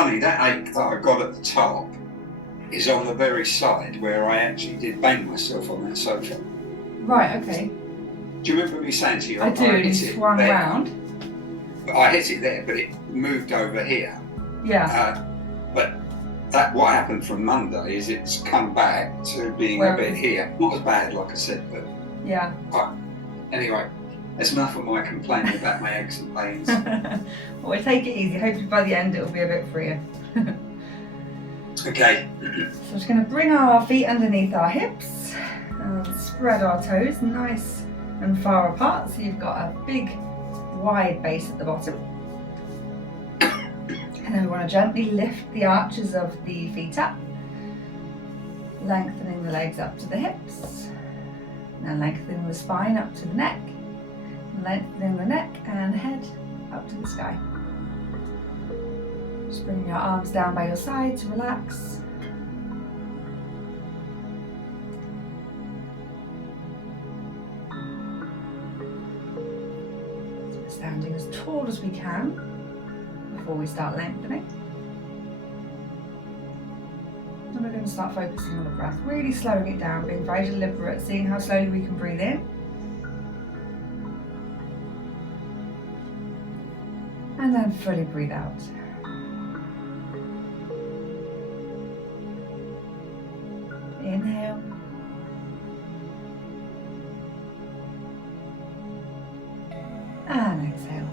funny, that ache that I got at the top is on the very side where I actually did bang myself on that sofa. Right, okay. Do you remember me saying to you? I do, you swung round. I hit it there, but it moved over here. Yeah. But what happened from Monday is it's come back to being a bit here. Not as bad, like I said, but... Yeah. Anyway, that's enough of my complaining about my aches and pains. Well, take it easy. Hopefully by the end it'll be a bit freer. Okay. So we're just going to bring our feet underneath our hips and spread our toes nice and far apart, so you've got a big wide base at the bottom. And then we want to gently lift the arches of the feet up, lengthening the legs up to the hips. Now lengthening the spine up to the neck, lengthening the neck and head up to the sky. Just bring your arms down by your side to relax. So we're standing as tall as we can before we start lengthening. And we're going to start focusing on the breath, really slowing it down, being very deliberate, seeing how slowly we can breathe in. And then fully breathe out. Inhale. And exhale.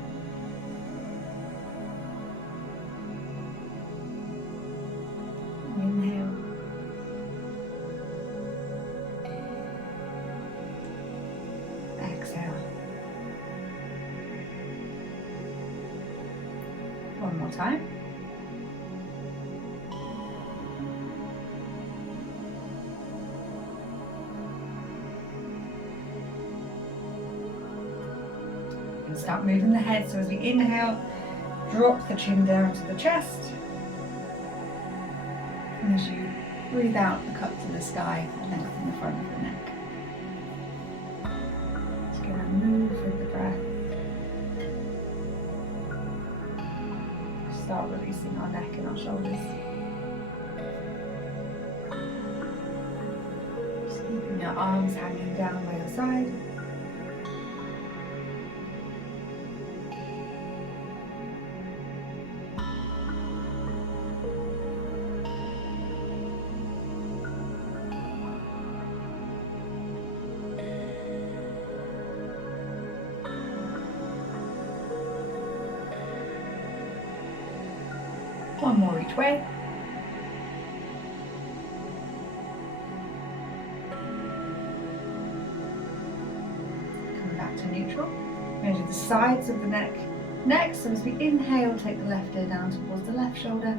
Inhale. Exhale. One more time. And start moving the head. So as we inhale, drop the chin down to the chest. And as you breathe out, look up to the sky and lengthen the front of the neck. Just going to move with the breath. Start releasing our neck and our shoulders. Just keeping your arms hanging down by your side. One more each way. Coming back to neutral. We're going to do the sides of the neck next. So as we inhale, take the left ear down towards the left shoulder.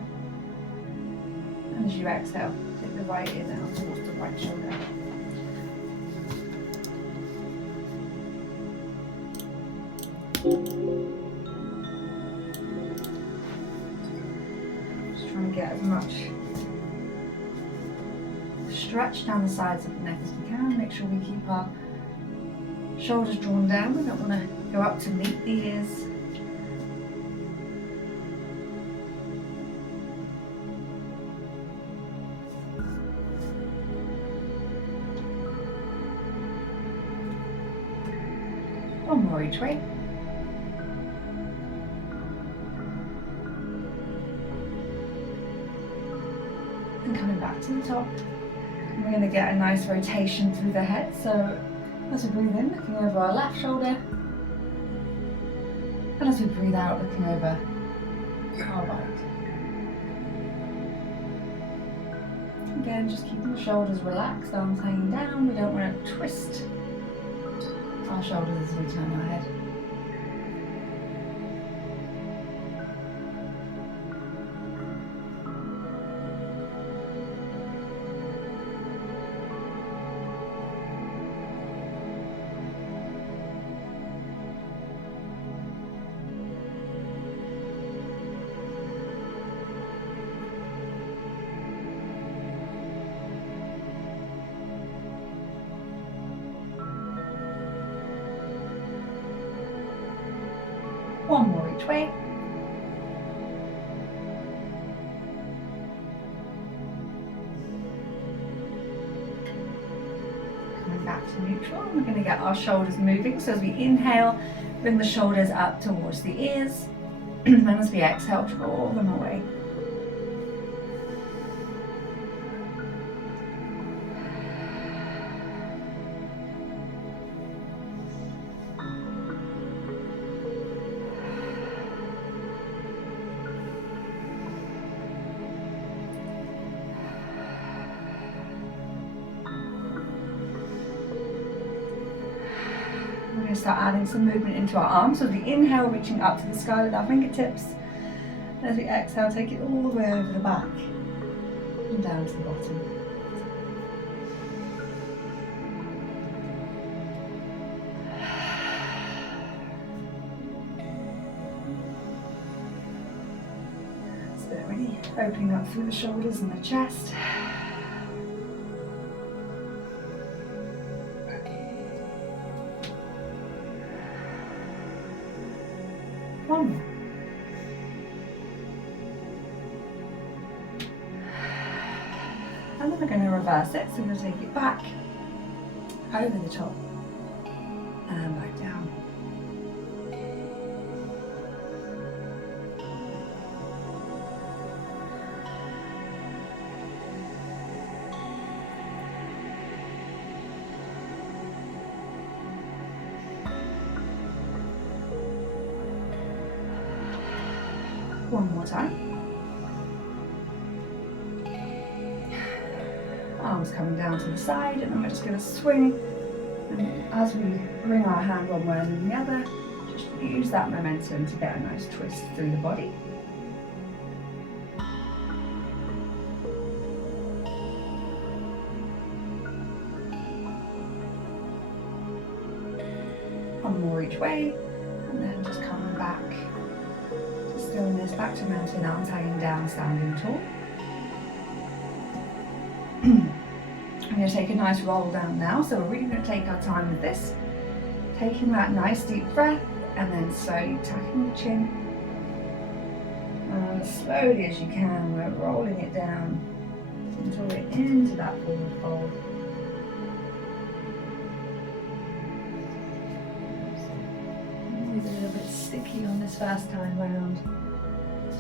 And as you exhale, take the right ear down towards the right shoulder. Trying to get as much stretch down the sides of the neck as we can. Make sure we keep our shoulders drawn down. We don't want to go up to meet the ears. One more each way. And coming back to the top, and we're going to get a nice rotation through the head. So as we breathe in, looking over our left shoulder, and as we breathe out, looking over our right. Again, just keeping the shoulders relaxed, arms hanging down. We don't want to twist our shoulders as we turn our head. One more each way. to neutral. We're going to get our shoulders moving. So as we inhale, bring the shoulders up towards the ears. And as we exhale, draw them away. We're going to start adding some movement into our arms. So as we inhale, reaching up to the sky with our fingertips. As we exhale, take it all the way over the back and down to the bottom. So really opening up through the shoulders and the chest. One more. And then we're going to reverse it, so we're going to take it back, over the top, and back down. One more time. Arms coming down to the side, and then we're just going to swing. And as we bring our hand one way and then the other, just use that momentum to get a nice twist through the body. One more each way, and then just coming back. Stillness, back to mountain, arms hanging down, standing tall. I'm going to take a nice roll down now, so we're really going to take our time with this. Taking that nice deep breath and then slowly tucking the chin. And as slowly as you can, we're rolling it down until we're into that forward fold. Maybe a little bit sticky on this first time round.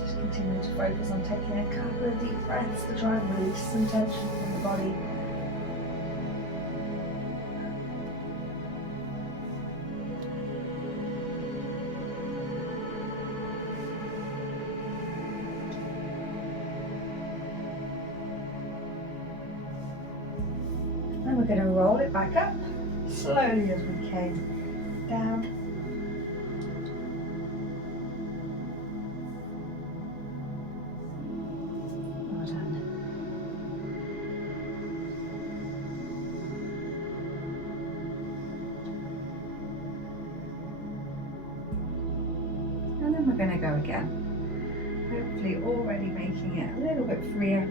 Just continue to focus on taking a couple of deep breaths to try and release some tension from the body. And we're going to roll it back up slowly as we came down. And then we're going to go again. Hopefully already making it a little bit freer.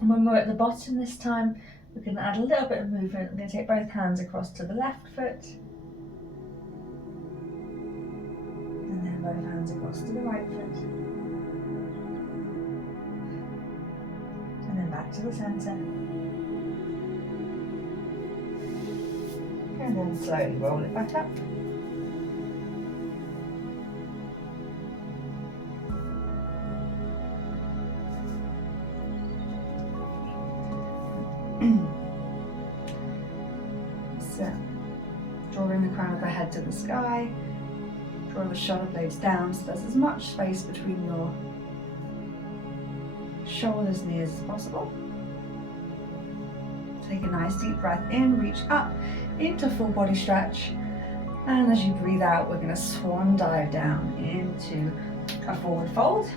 And when we're at the bottom this time, we're going to add a little bit of movement. We're going to take both hands across to the left foot. And then both hands across to the right foot. And then back to the centre. And then slowly roll it back up. So, drawing the crown of the head to the sky, draw the shoulder blades down so there's as much space between your shoulders and ears as possible. Take a nice deep breath in, reach up into full body stretch, and as you breathe out, we're going to swan dive down into a forward fold.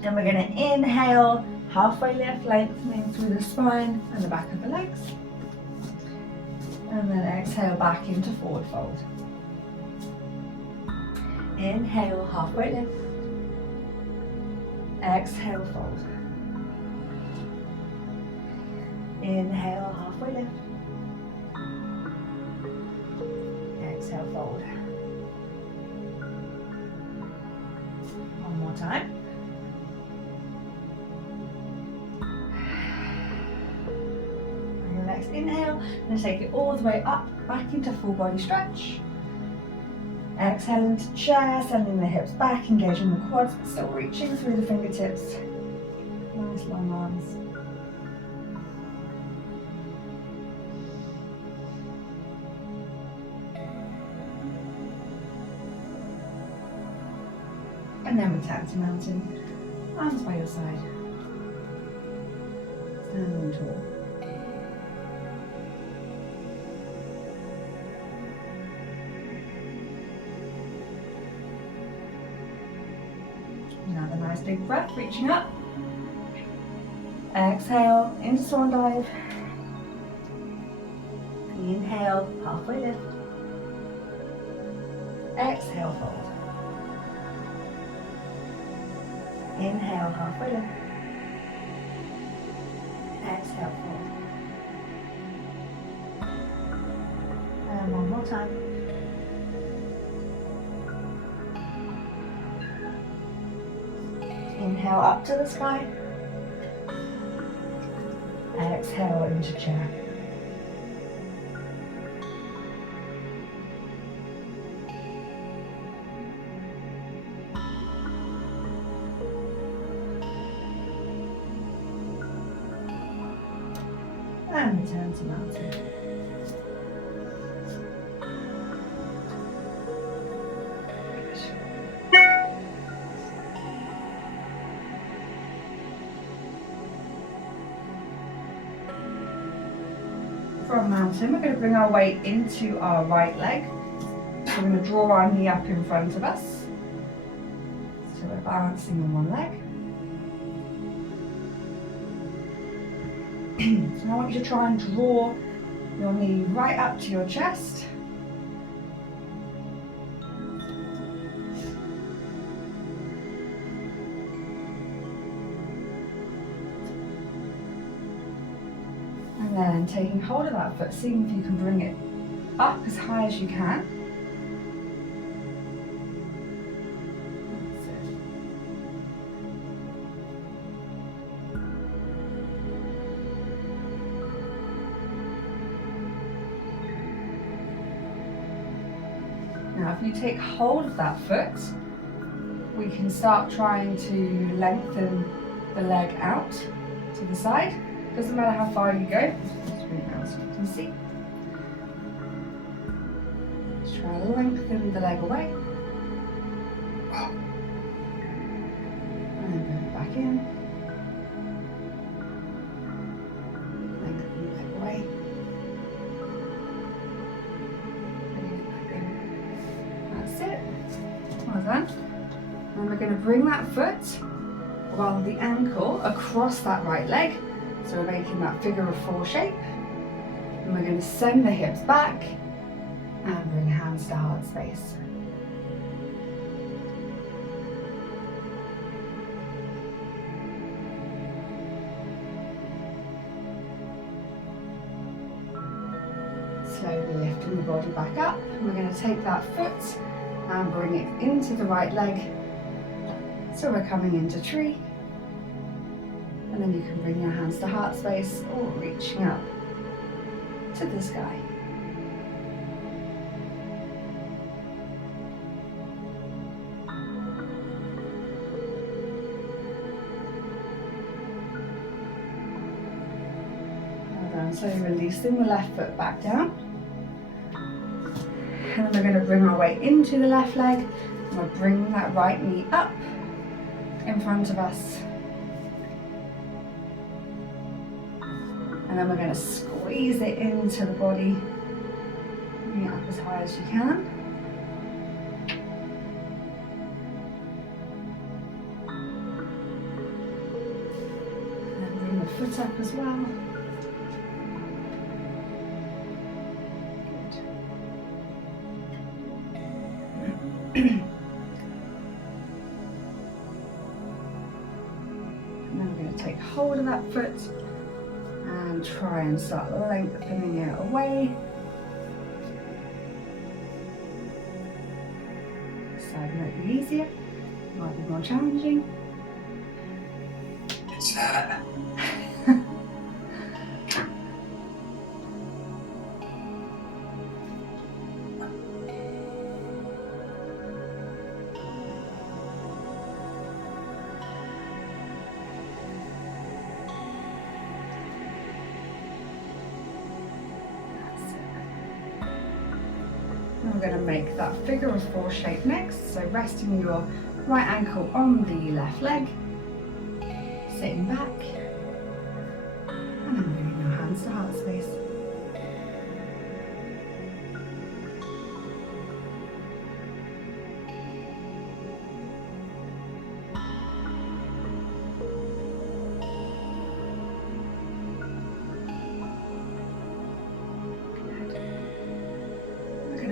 Then we're going to inhale, halfway lift, lengthening through the spine and the back of the legs. And then exhale back into forward fold. Inhale, halfway lift. Exhale, fold. Inhale, halfway lift. fold. One more time. And the next inhale, and take it all the way up, back into full body stretch. Exhale into chair, sending the hips back, engaging the quads, but still reaching through the fingertips. Nice long arms. And then return to mountain. Arms by your side. Standing tall. Another nice big breath, reaching up. Exhale into swan dive. Inhale, halfway lift. Exhale, fold. Inhale, halfway lift. Exhale, fold. And one more time. Inhale up to the sky. Exhale into chair. And return to mountain. From mountain, we're going to bring our weight into our right leg. So we're going to draw our knee up in front of us. So we're balancing on one leg. So I want you to try and draw your knee right up to your chest. And then taking hold of that foot, seeing if you can bring it up as high as you can. That's it. Now if you take hold of that foot, we can start trying to lengthen the leg out to the side. Doesn't matter how far you go, just bring it down so you can see. Just try to lengthen the leg away. And then bring it back in. Lengthen the leg away. Bring it back in. That's it. Well done. And we're going to bring that foot around the ankle across that right leg. So we're making that figure of four shape. And we're going to send the hips back and bring hands to heart space. Slowly lifting the body back up. And we're going to take that foot and bring it into the right leg. So we're coming into tree. And then you can bring your hands to heart space or reaching up to the sky. Well done. So releasing the left foot back down. And then we're going to bring our weight into the left leg. And we'll bring that right knee up in front of us. And then we're going to squeeze it into the body, bring it up as high as you can. And then bring the foot up as well. Good. And then we're going to take hold of that foot. And try and start lengthening it away. side might be easier, might be more challenging. It's And we're going to make that figure of four shape next. So resting your right ankle on the left leg, sitting back, and then bringing your hands to heart space.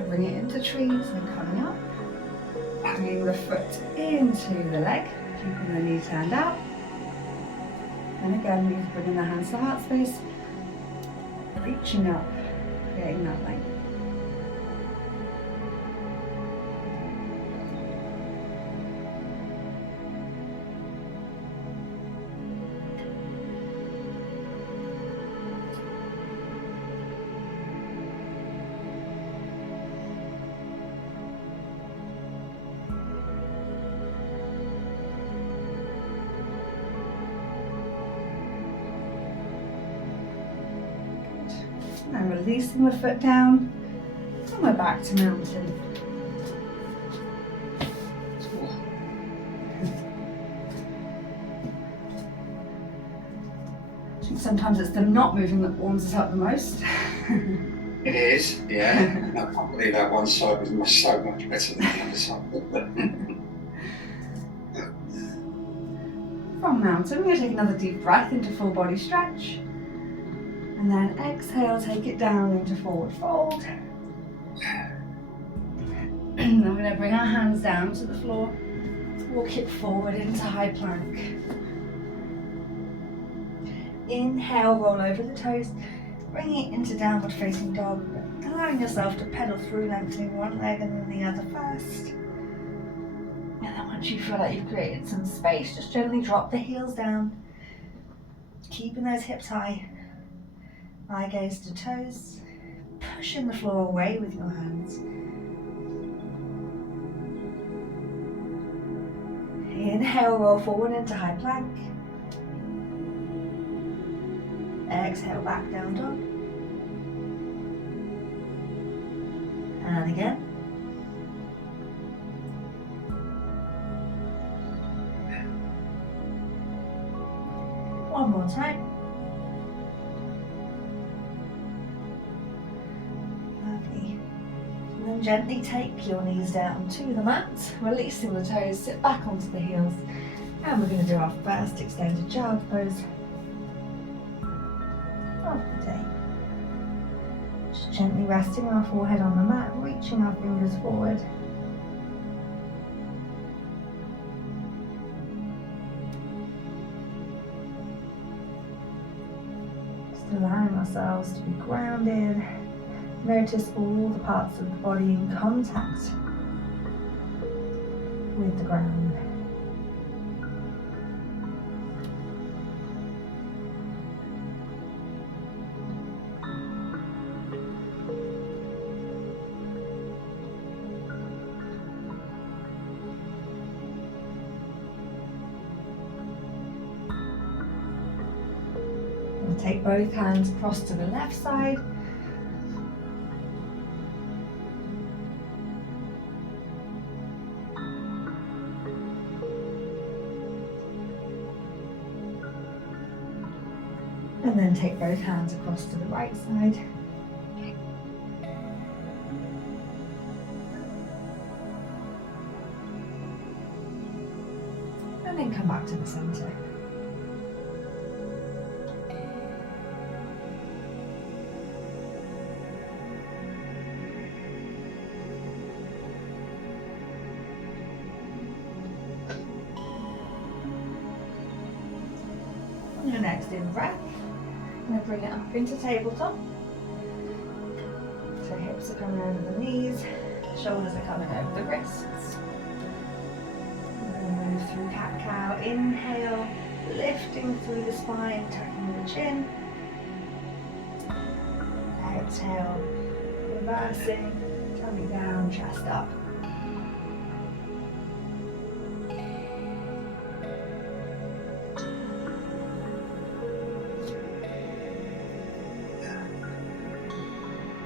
Bring it into trees and coming up. Bringing the foot into the leg, keeping the knee turned out. And again, we're bringing the hands to heart space, reaching up, creating that length. And releasing the foot down, and we're back to mountain. I think sometimes it's the not moving that warms us up the most. It is, yeah. I can't believe that one side was so much better than the other side. From mountain, we're going to take another deep breath into full body stretch. And then exhale, take it down into forward fold. And we're going to bring our hands down to the floor. Walk it forward into high plank. Inhale, roll over the toes. Bring it into downward facing dog. Allowing yourself to pedal through, lengthening one leg and then the other first. And then once you feel like you've created some space, just gently drop the heels down. Keeping those hips high. Eye gaze to toes, pushing the floor away with your hands. Inhale, roll forward into high plank. Exhale, back down dog. And again. One more time. And gently take your knees down to the mat, releasing the toes, sit back onto the heels, and we're going to do our first extended child pose of the day. Just gently resting our forehead on the mat, reaching our fingers forward. Just allowing ourselves to be grounded. Notice all the parts of the body in contact with the ground. And take both hands across to the left side. And then take both hands across to the right side. And then come back to the center. On your next in breath, I'm going to bring it up into tabletop. So hips are coming over the knees, shoulders are coming over the wrists. inhale, lifting through the spine, tucking the chin. Exhale, reversing, tummy down, chest up.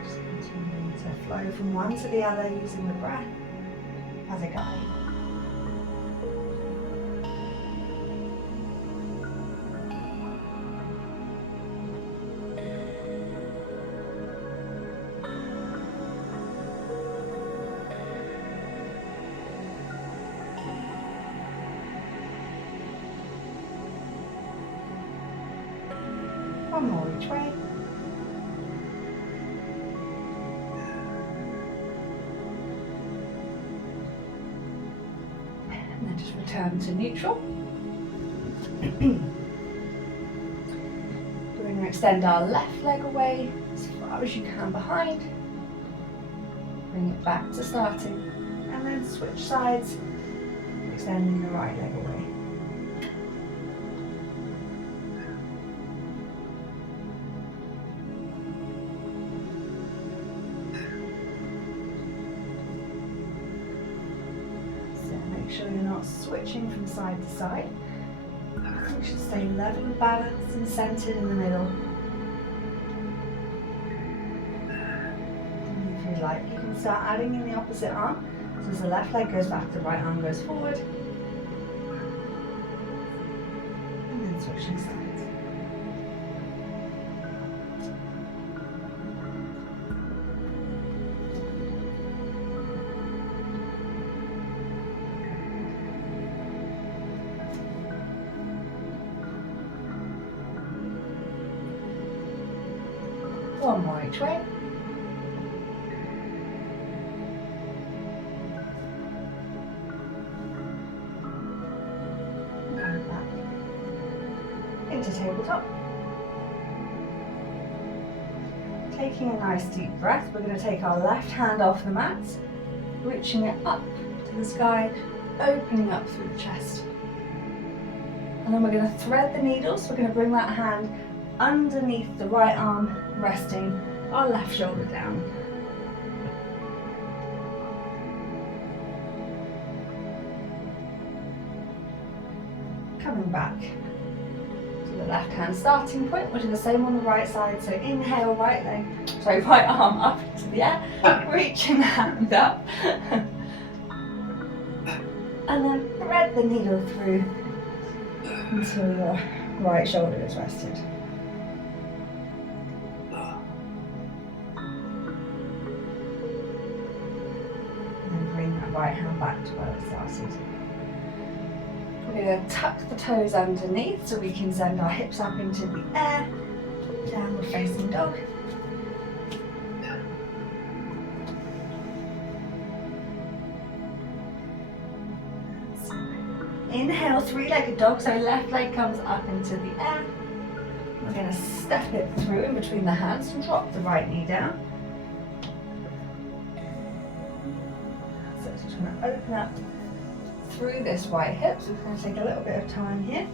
Just continuing to flow from one to the other using the breath as a guide. One more each way. And then just return to neutral. We're going to extend our left leg away as far as you can behind. Bring it back to starting. And then switch sides, extending the right leg away. Make sure you're not switching from side to side. You should stay level, balanced and centered in the middle. And if you like, you can start adding in the opposite arm. So as the left leg goes back, the right arm goes forward. And then switching sides. One more each way. And back into tabletop. Taking a nice deep breath, we're going to take our left hand off the mat, reaching it up to the sky, opening up through the chest. And then we're going to thread the needles. We're going to bring that hand underneath the right arm, resting our left shoulder down. Coming back to the left hand starting point, we'll do the same on the right side. So inhale, right arm up into the air, reaching the hand up. And then thread the needle through until your right shoulder is rested. Right hand back to where it started. We're going to tuck the toes underneath so we can send our hips up into the air. Downward facing dog. Inhale, three-legged dog, so left leg comes up into the air. We're going to step it through in between the hands and drop the right knee down. Just going to open up through this right hip, so we're going to take a little bit of time here.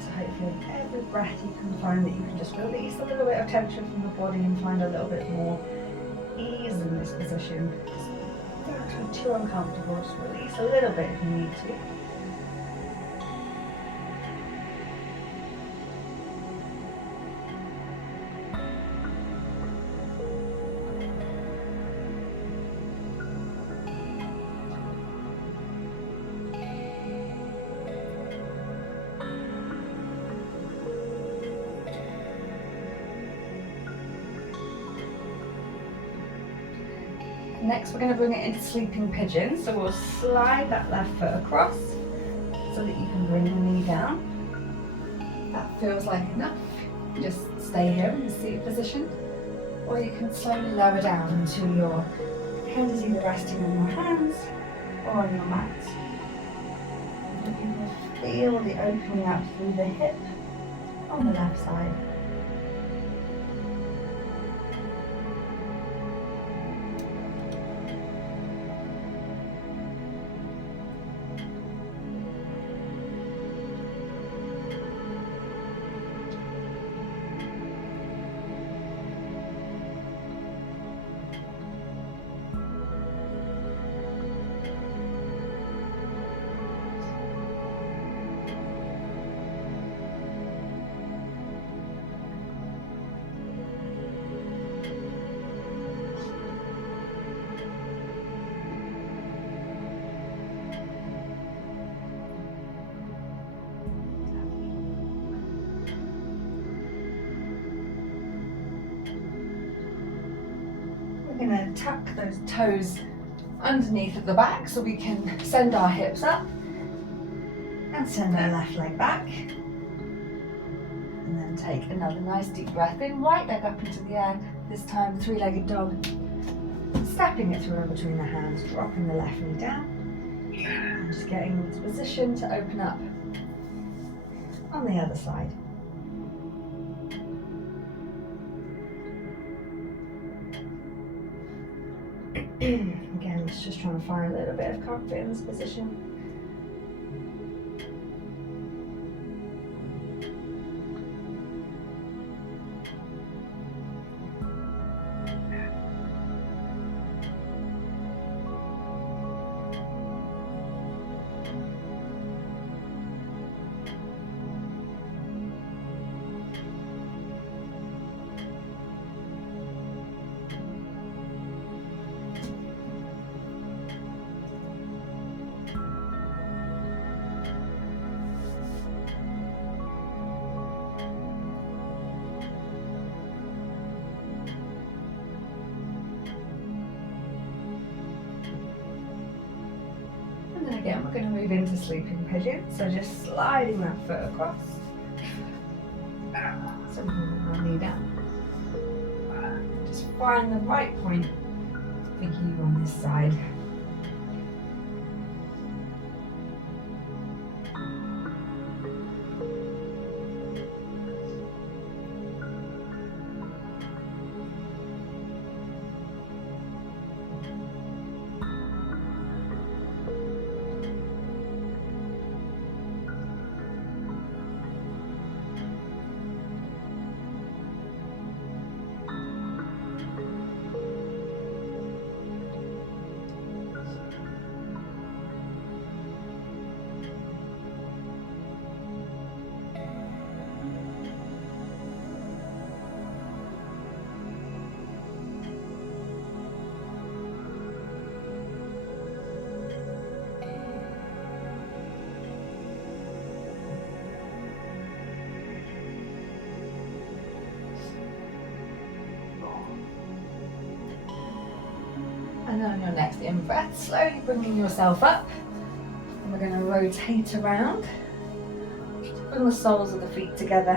So hopefully every breath you can find that you can just release a little bit of tension from the body and find a little bit more ease in this position. Don't be too uncomfortable, just release a little bit if you need to. Next, we're going to bring it into sleeping pigeon. So we'll slide that left foot across so that you can bring the knee down. That feels like enough. Just stay here in the seated position. Or you can slowly lower down until your head is either resting on your hands or on your mat. We can feel the opening up through the hip on the left side. We're going to tuck those toes underneath at the back so we can send our hips up and send our left leg back. And then take another nice deep breath in, right leg up into the air, this time three-legged dog. Stepping it through in between the hands, dropping the left knee down. And just getting into position to open up on the other side. Again, let's just try and find a little bit of comfort in this position. Again, we're going to move into sleeping pigeon, so just sliding that foot across. So we can bring our knee down. Just find the right point for you on this side. And then on your next in-breath, slowly bringing yourself up. And we're going to rotate around. Bring the soles of the feet together.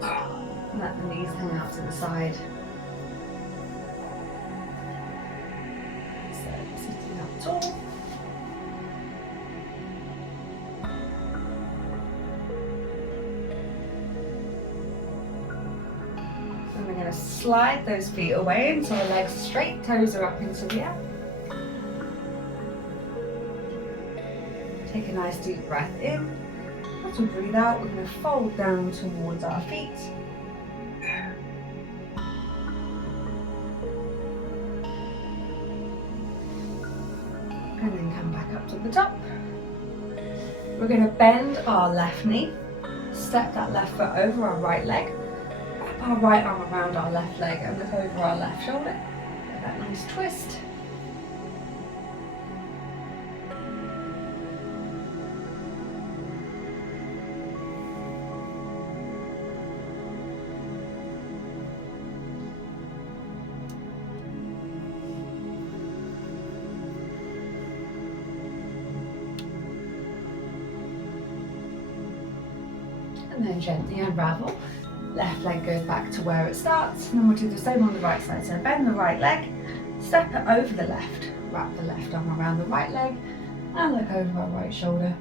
And let the knees hang out to the side. So, sitting up tall. And we're going to slide those feet away until the legs are straight, toes are up into the air. Take a nice deep breath in. As we breathe out, we're going to fold down towards our feet. And then come back up to the top. We're going to bend our left knee, step that left foot over our right leg, wrap our right arm around our left leg and look over our left shoulder. Get that nice twist. And then gently unravel. Left leg goes back to where it starts, and then we'll do the same on the right side. So bend the right leg, step it over the left, wrap the left arm around the right leg, and look over our right shoulder.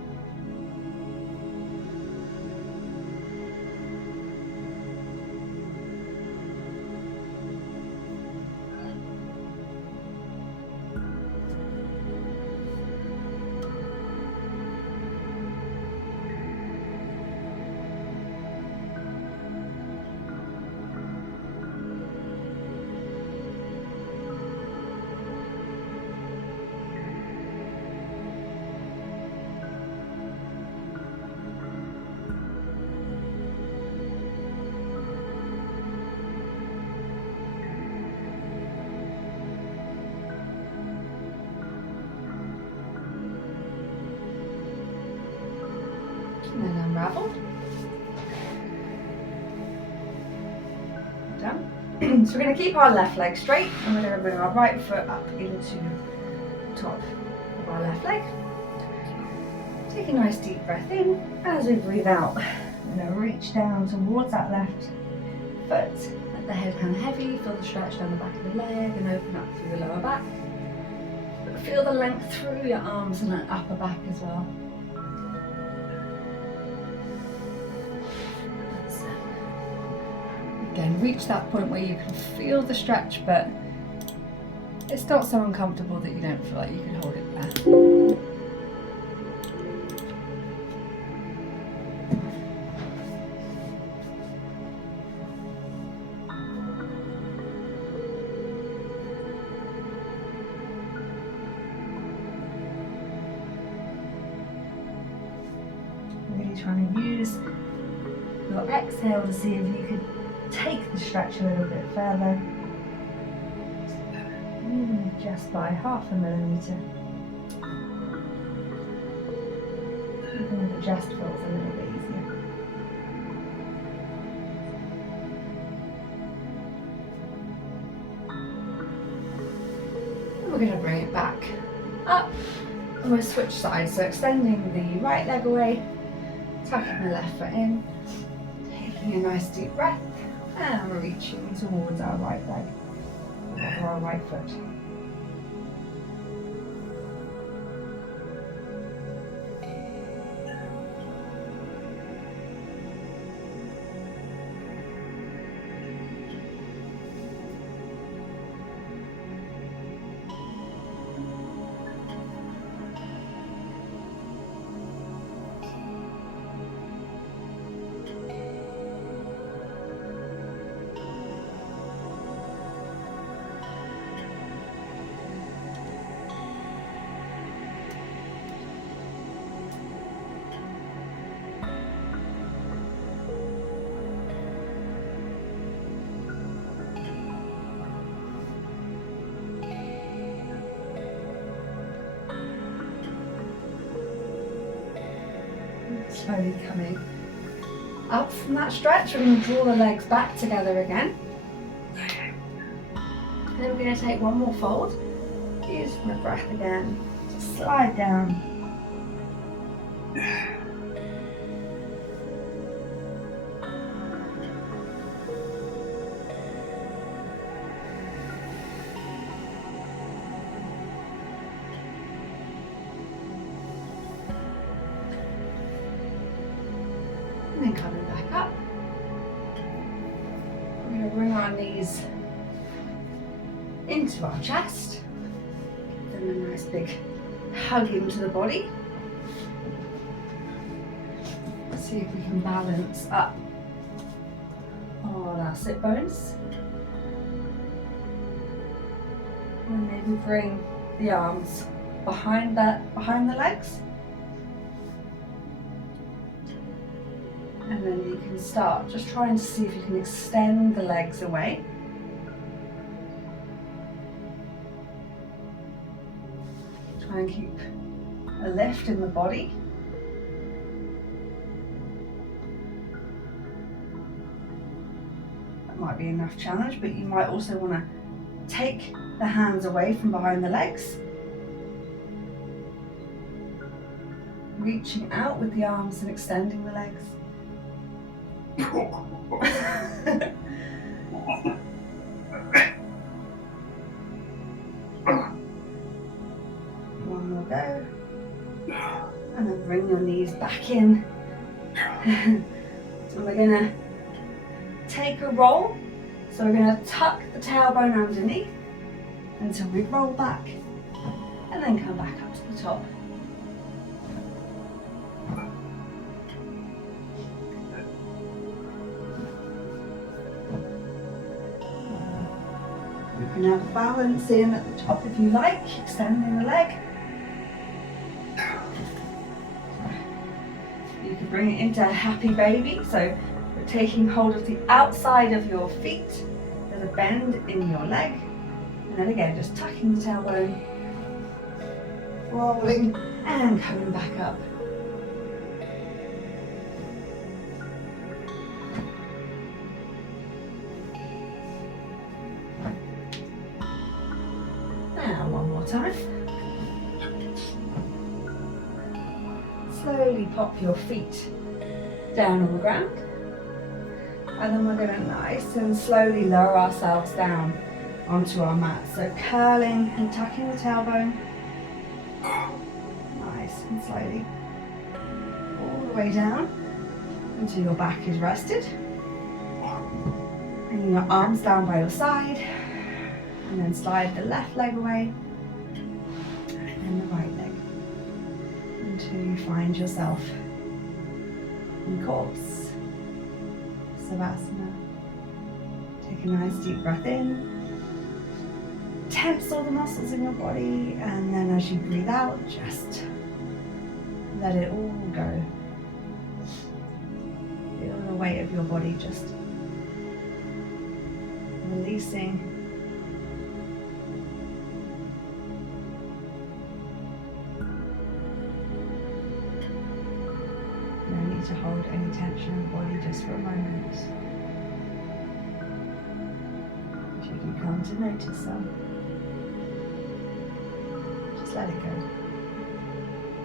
unravel. Done. So we're going to keep our left leg straight and we're going to bring our right foot up into the top of our left leg. Take a nice deep breath in. As we breathe out, we're going to reach down towards that left foot. Let the head hang heavy, feel the stretch down the back of the leg and open up through the lower back. But feel the length through your arms and that upper back as well. That's it. Again, reach that point where you can feel the stretch, but it's not so uncomfortable that you don't feel like you can hold it there. Trying to use your exhale to see if you could take the stretch a little bit further, even just by 0.5 millimetre, even if it just feels a little bit easier. And we're going to bring it back up and we'll switch sides, so extending the right leg away, tucking the left foot in, taking a nice deep breath, and reaching towards our right leg, or our right foot. Slowly coming up from that stretch, we're going to draw the legs back together again. And then we're going to take one more fold, use the breath again to slide down. And then coming back up. We're going to bring our knees into our chest. Give them a nice big hug into the body. Let's see if we can balance up on our sit bones. And maybe bring the arms behind the legs. And then you can start just trying to see if you can extend the legs away. Try and keep a lift in the body. That might be enough challenge, but you might also want to take the hands away from behind the legs. Reaching out with the arms and extending the legs. One more go. And then bring your knees back in. So we're going to take a roll. So we're going to tuck the tailbone underneath until we roll back and then come back up to the top. You can have balance in at the top if you like, extending the leg. You can bring it into a happy baby, so you're taking hold of the outside of your feet. There's a bend in your leg. And then again, just tucking the tailbone, rolling and coming back up. more time. Slowly pop your feet down on the ground. And then we're going to nice and slowly lower ourselves down onto our mat. So curling and tucking the tailbone. Nice and slowly. All the way down until your back is rested. And your arms down by your side. And then slide the left leg away. And then the right leg. Until you find yourself in corpse. Savasana. Take a nice deep breath in. Tense all the muscles in your body, and then as you breathe out, just let it all go. Feel the weight of your body just releasing. No need to hold any tension in the body just for a moment. Should you come to notice some, just let it go.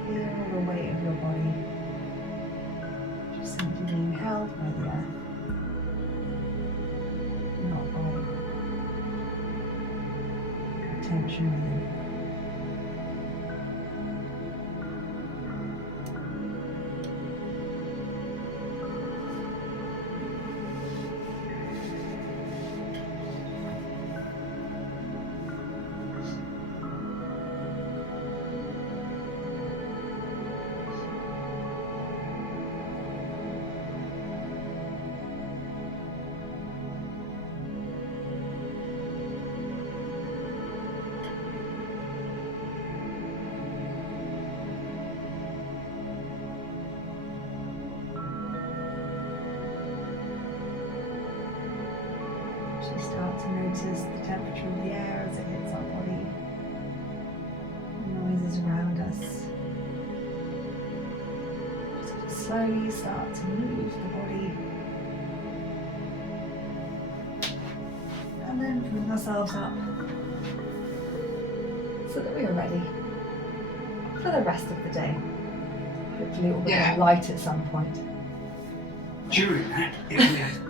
Feel the weight of your body just simply being held by the earth, not by tension within. Just start to notice the temperature of the air as it hits our body, the noises around us. Just slowly start to move the body, and then bring ourselves up so that we are ready for the rest of the day. Hopefully it will become light at some point. During that, we had